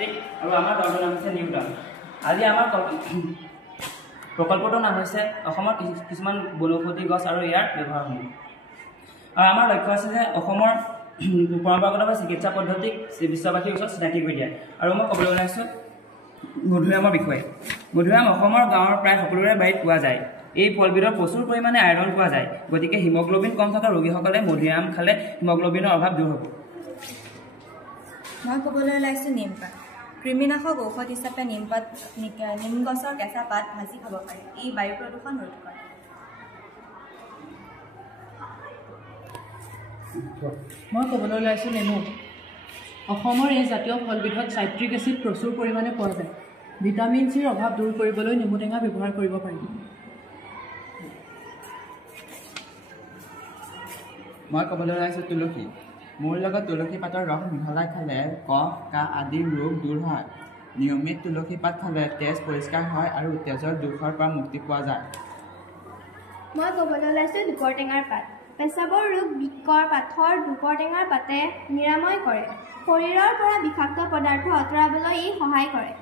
ছাত্ৰী আৰু আমাৰ দলটোৰ নাম হৈছে নিউটন। আজি আমাৰ প্ৰকল্পটোৰ নাম হৈছে অসমৰ কিছুমান বনৌষধি গছ আৰু ইয়াৰ ব্যৱহাৰসমূহ। আৰু আমাৰ লক্ষ্য আছে যে অসমৰ পৰম্পৰাগত চিকিৎসা পদ্ধতিক বিশ্ববাসীৰ ওচৰত চিনাকি কৰি দিয়া। আৰু মই ক'বলৈ ওলাইছোঁ মধুৰিআমৰ বিষয়ে। মধুৰিআম অসমৰ গাঁৱৰ প্ৰায় সকলোৰে বাৰীত পোৱা যায়। এই ফলবিধত প্ৰচুৰ পৰিমাণে আইৰণ পোৱা যায়, গতিকে হিমগ্ল'বিন কম থকা ৰোগীসকলে মধুৰিআম খালে হিমগ্ল'বিনৰ অভাৱ দূৰ হ'ব। মই ক'বলৈ ওলাইছোঁ নিমপাত। কৃমিনাশক ঔষধ হিচাপে নিম গছৰ কেঁচা পাত ভাজি খাব পাৰি। ই বায়ু প্ৰদূষণ ৰোধ কৰে। মই ক'বলৈ ওলাইছোঁ নেমু। অসমৰ এই জাতীয় ফলবিধত চাইট্ৰিক এচিড প্ৰচুৰ পৰিমাণে পোৱা যায়। ভিটামিন চিৰ অভাৱ দূৰ কৰিবলৈ নেমু টেঙা ব্যৱহাৰ কৰিব পাৰি। মই ক'বলৈ ওলাইছোঁ তুলসী। মোৰ লগত তুলসী পাতৰ ৰস মিহলাই খালে কফ, কাহ আদি ৰোগ দূৰ হয়। নিয়মিত তুলসী পাত খালে তেজ পৰিষ্কাৰ হয় আৰু তেজৰ দোষৰ পৰা মুক্তি পোৱা যায়। মই ক'বলৈ ওলাইছোঁ দুপৰ টেঙাৰ পাত। পেচাবৰ ৰোগ বিকৰ পাথৰ দুপৰ টেঙাৰ পাতে নিৰাময় কৰে। শৰীৰৰ পৰা বিষাক্ত পদাৰ্থ আঁতৰাবলৈ ই সহায় কৰে।